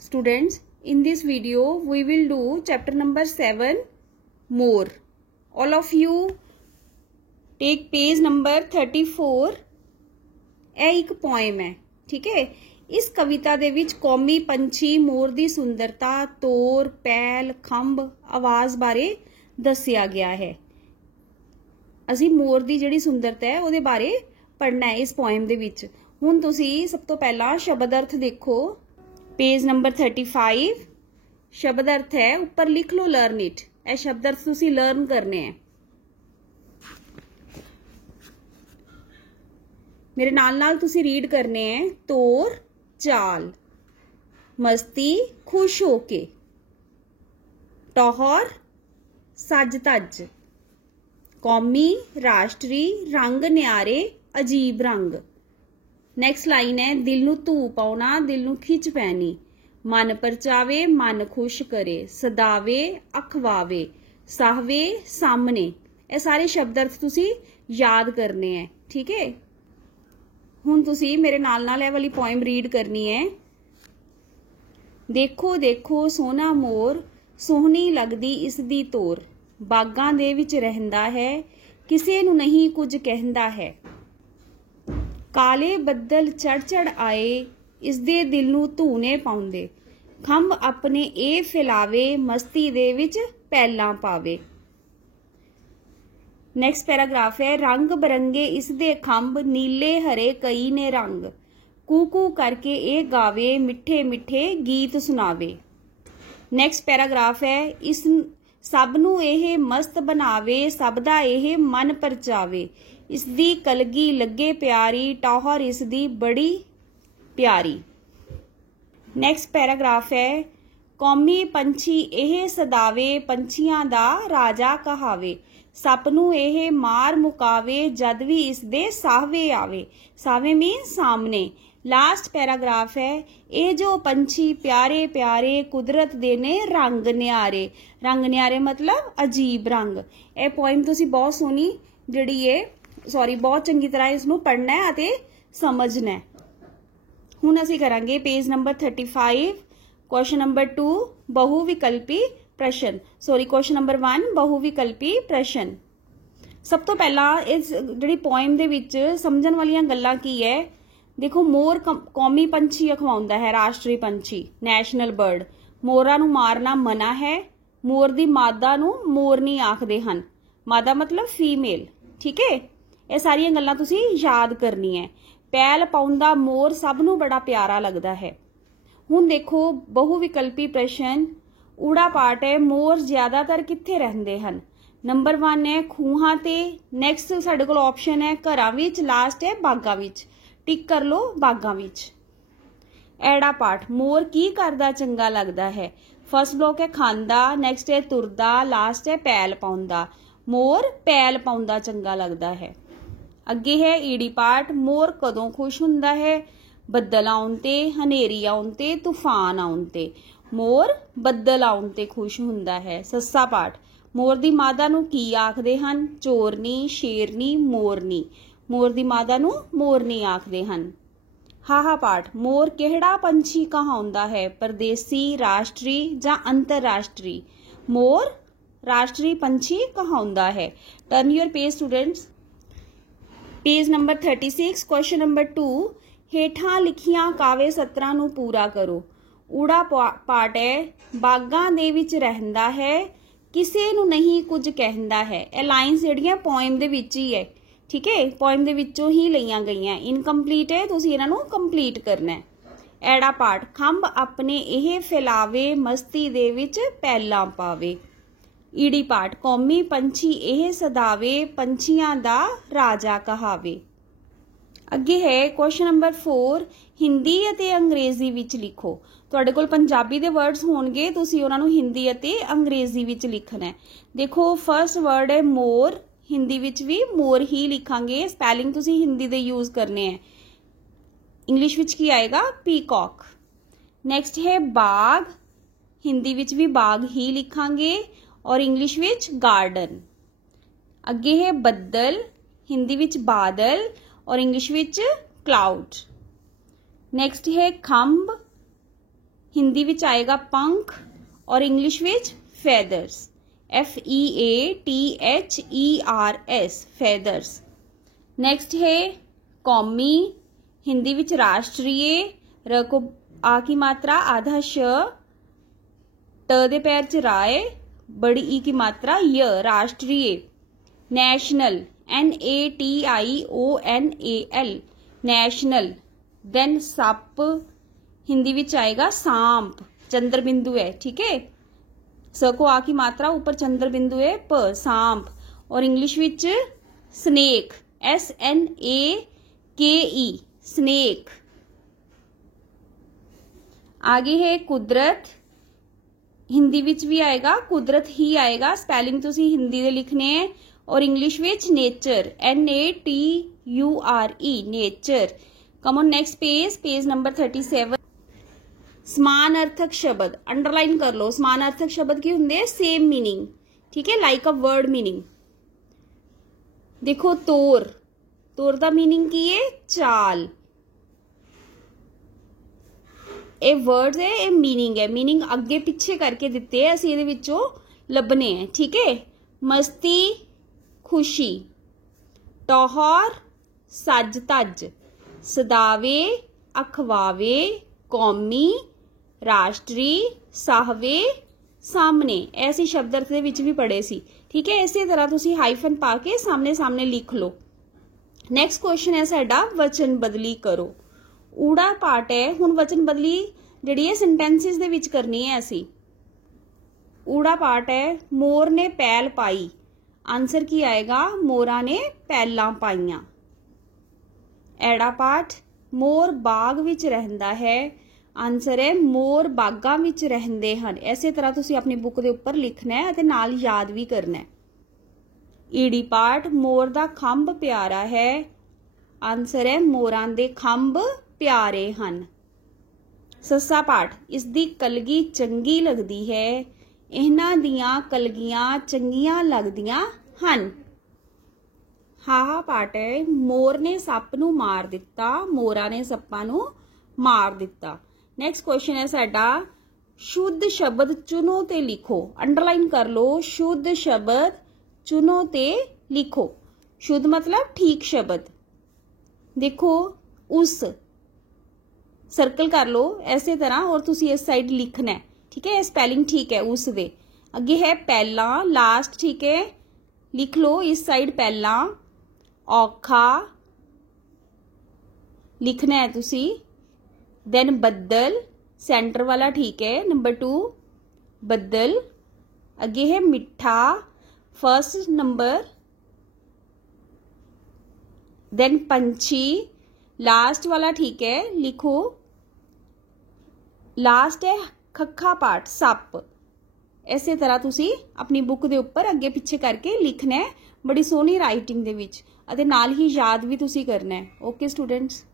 Students, in this video we will do chapter number 7 more. All of you take page number 34. ਇਹ ਇੱਕ poem है, ठीक है। इस कविता दे विच कौमी पंछी मोर दी सुंदरता, तोर, पैल, खंभ, आवाज़ बारे दस्सिया गया है। असी मोर दी जिहड़ी सुंदरता है उहदे बारे पढ़ना है इस poem दे विच। हुण तुसी सब तो पहला शब्द अर्थ देखो, पेज नंबर 35। शब्द अर्थ है, ऊपर लिख लो लर्न इट। यह शब्द अर्थ तुसी लर्न करने हैं। मेरे नाल नाल तुसी रीड करने हैं। तोर, चाल, मस्ती, खुश होके, टौहर, सज तज, कौमी, राष्ट्री, रंग न्यारे, अजीब रंग। नैक्सट लाइन है, दिल नू धू पाउना, दिल नू खिच पैनी, मन परचावे, मन खुश करे, सदावे, अखवावे, साहवे, सामने। ये सारे शब्द अर्थ तुसी याद करने हैं, ठीक है। हुण तुसी मेरे नाल नाल वाली पोएम रीड करनी है। देखो देखो सोहना मोर, सोहनी लगदी इसदी तोर, बागां दे विच रहिंदा है, किसे नू नहीं कुछ कहंदा है। काले बदल चढ़ चढ़ आए, इसदे दिल नू धूने पाउंदे, खंभ अपने ए फैलावे, मस्ती दे विच पैलां पावे। नैक्सट पैराग्राफ है, रंग बरंगे इसदे खंभ, नीले हरे कई ने रंग, कू कू करके ए गावे, मिठे मिठे गीत सुनावे। नैक्सट पैराग्राफ है, इस सब नू एह मस्त बनावे, सब दा एह मन परचावे, इसदी कलगी लगे प्यारी, टौहर इसदी बड़ी प्यारी। नैक्सट पैराग्राफ है, कौमी पंछी एह सदावे, पंछियां दा राजा कहावे, सप नू एह मार मुकावे, जद भी इसदे साहवे आवे। साहवे मीन सामने। लास्ट पैराग्राफ है, ये जो पंछी प्यारे प्यारे, कुदरत दे ने रंग न्यारे। रंग न्यारे मतलब अजीब रंग। यह पोएम तुसी बहुत सोहनी जिहड़ी है बहुत चंगी तरह इसनू पढ़ना है अते समझना है। हुण असीं करांगे पेज नंबर 35, क्वेश्चन नंबर 2 बहुविकल्पी प्रश्न। क्वेश्चन नंबर 1 बहुविकल्पी प्रश्न। सब तो पहला इस जिहड़ी पोएम दे विच समझण वालियां गल्लां की है। देखो, मोर कौमी पंछी अखवाउंदा है, राष्ट्रीय पंछी, नैशनल बर्ड। मोरां नूं मारना मना है। मोर दी मादा नूं मोरनी आखदे हन। मादा मतलब फीमेल, ठीक है। ये सारियां गल्लां तुसी याद करनी है। पैल पाउंदा मोर सब नूं बड़ा प्यारा लगदा है। हुण देखो बहुविकल्पी प्रश्न। ऊड़ा पार्ट है, मोर ज्यादातर कित्थे रहिंदे हन। नंबर 1 है खूहां ते। नैक्सट साडे कोल ऑप्शन है घरां विच, लास्ट है बागां विच। टिक कर लो बागां विच। एड़ा पार्ट, मोर की करदा चंगा लगदा है। फर्स्ट ब्लॉक है खांदा, नैक्सट है तुरदा, लास्ट है पैल पाउंदा। मोर पैल पाउंदा चंगा लगदा है। अगे है ईड़ी पार्ट, मोर कदों खुश हुंदा है। बदल आउण ते, हनेरी आउण ते, तूफान आउण ते। मोर बदल आउण ते खुश हुंदा है। सस्सा पार्ट, मोर दी मादा नूं की आखदे हन। चोरनी, शेरनी, मोरनी। मोर दी मादा नूं मोरनी आखदे हन। हाहा पार्ट, मोर किहड़ा पंछी कहाउंदा है। परदेसी, राष्ट्री जां अंतरराष्ट्री। मोर राष्ट्रीय पंछी कहाउंदा है। Turn your page students. Page number 36, question number 2, हेठां लिखियां काव्य सत्तरां नूं पूरा करो। ऊड़ा पार्ट है, बागां दे विच रहिंदा है, किसे नूं नहीं कुछ कहंदा है। ये लाइन्स जिहड़ियां पोएम दे विच ही है, ठीक है, पोएम दे विचों ही लईयां गईयां। इनकंप्लीट है, तुसीं इन्हां नूं कंप्लीट करना है। एड़ा पार्ट, खंभ अपने एह फैलावे, मस्ती दे विच पैलां पावे। ईड़ी पार्ट, कौमी पंछी एह सदावे, पंछियां दा राजा कहावे। अगे है क्वेश्चन नंबर 4, हिंदी अते अंग्रेजी विच लिखो। तुहाडे कोल पंजाबी दे वर्ड्स होणगे, तुसीं उहनां नूं हिंदी अते अंग्रेजी विच लिखना है। देखो, फर्स्ट वर्ड है मोर, हिंदी विच भी मोर ही लिखांगे। स्पैलिंग तुसीं हिंदी दे यूज करने हैं। इंग्लिश विच की आएगा पीकॉक। नैक्सट है बाग, हिंदी विच भी बाग ही लिखांगे और इंग्लिश विच गार्डन। अगे है बदल, हिंदी विच बादल और इंग्लिश विच क्लाउड। नेक्स्ट है खंभ, हिंदी विच आएगा पंख और इंग्लिश विच feathers, FEATHERS, feathers। नेक्स्ट है कौमी, हिंदी विच राष्ट्रीय, र को आ की मात्रा आधा श, ट दे पैर च राय, बड़ी ई की मात्रा य, राष्ट्रीय। National, NATIONAL, national. देन सप, हिंदी विच आएगा सांप, चंद्र बिंदु है, ठीक है, स को आ की मात्रा ऊपर चंद्र बिंदु है, प, सांप। और इंग्लिश विच स्नेक, SNAKE, स्नेक। आगे है कुदरत, हिंदी विच भी आएगा कुदरत ही आएगा, स्पैलिंग तुसी हिंदी दे लिखने हैं। और English which nature, NATURE, nature. Come on next page, page number 37। समानार्थक शब्द अंडरलाइन कर लो। समानार्थक शब्द की होंगे सेम मीनिंग, ठीक है, लाइक अ वर्ड मीनिंग। देखो तोर, तोर का मीनिंग की है चाल। ये वर्ड है, ये मीनिंग है, मीनिंग अगे पिछे करके दिते है, असीं इहदे विचों लभने हैं, ठीक है। मस्ती, खुशी। टौहर, सज धज। सदावे, अखवावे। कौमी, राष्ट्री। साहवे, सामने। ऐसे शब्द अर्थ दे विच भी पढ़े सी, ठीक है। इसी तरह तुसी हाइफन पा के सामने सामने लिख लो। नैक्सट क्वेश्चन है साडा वचन बदली करो। ऊड़ा पार्ट है, हुण वचन बदली जिहड़ी है सेंटेंसिस दे विच करनी है असी। ऊड़ा पार्ट है, मोर ने पैल पाई। आंसर की आएगा, मोरा ने पैलां पाईयां। एड़ा पार्ट, मोर बाग विच रहिंदा है। आंसर है, मोर बागां विच रहिंदे हन। इसे तरह तुसी अपनी बुक दे उपर लिखना है ते नाल याद भी करना है। ईड़ी पार्ट, मोर दा खंभ प्यारा है। आंसर है, मोरां दे खंभ प्यारे हन। सस्सा पार्ट, इसदी कलगी चंगी लगदी है। इन्हां दियां कलगियां चंगियां लगदियां हन। हाहा पार्ट है, मोर ने सप नूं मार दिता। मोरा ने सप्पां नूं मार दिता। नैक्सट क्वेश्चन है साडा शुद्ध शब्द चुनो ते लिखो। अंडरलाइन कर लो, शुद्ध शब्द चुनो ते लिखो। शुद्ध मतलब ठीक शब्द। देखो उस, सर्कल कर लो ऐसे तरह और तुसी इस साइड लिखना है, ठीक है। स्पेलिंग ठीक है उस दे। अगे है पहला, लास्ट, ठीक है, लिख लो इस साइड पहला। औखा लिखना है तुसी। देन बदल, सेंटर वाला, ठीक है, नंबर 2 बदल। अगे है मिठा, फर्स्ट नंबर। देन पंछी, लास्ट वाला, ठीक है, लिखो। लास्ट है खखा पार्ट, सप। इसे तरह तुसी अपनी बुक दे उपर अगे पिछे करके लिखना है, बड़ी सोहनी राइटिंग दे विच, अते नाल ही याद भी तुसी करना है। Okay students.